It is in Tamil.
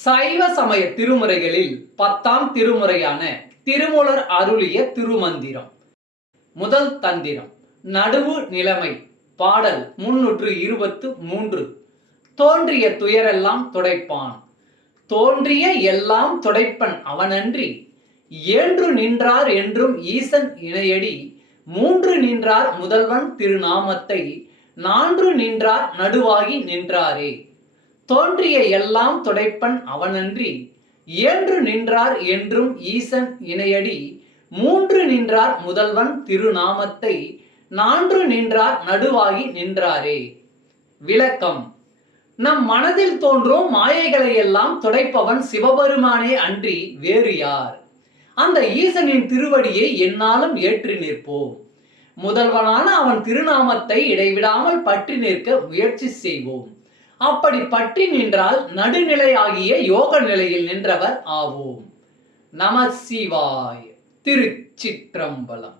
சைவ சமய திருமுறைகளில் 10ஆம் திருமுறையான திருமூலர் அருளிய திருமந்திரம். முதல் தந்திரம். நடுவு நிலைமை. பாடல் 323. தோன்றிய துயரெல்லாம் துடைப்பான். தோன்றிய எல்லாம் துடைப்பன் அவனன்றி, ஏன்று நின்றார் என்றும் ஈசன் இணையடி, மூன்று நின்றார் முதல்வன் திருநாமத்தை, நான்று நின்றார் நடுவாகி நின்றாரே. தோன்றிய எல்லாம் துடைப்பன் அவனன்றி, ஏன்று நின்றார் என்றும் ஈசன் இணையடி, மூன்று நின்றார் முதல்வன் திருநாமத்தை, நான்று நின்றார் நடுவாகி நின்றாரே. விளக்கம். நம் மனதில் தோன்றும் மாயைகளை எல்லாம் துடைப்பவன் சிவபெருமானே அன்றி வேறு யார்? அந்த ஈசனின் திருவடியை எந்நாளும் ஏற்றி நிற்போம். முதல்வனான அவன் திருநாமத்தை இடைவிடாமல் பற்றி நிற்க முயற்சி செய்வோம். அப்படி பற்றி நின்றால் நடுநிலையாகிய யோக நிலையில் நின்றவர் ஆவோம். நம சிவாய. திருச்சிற்றம்பலம்.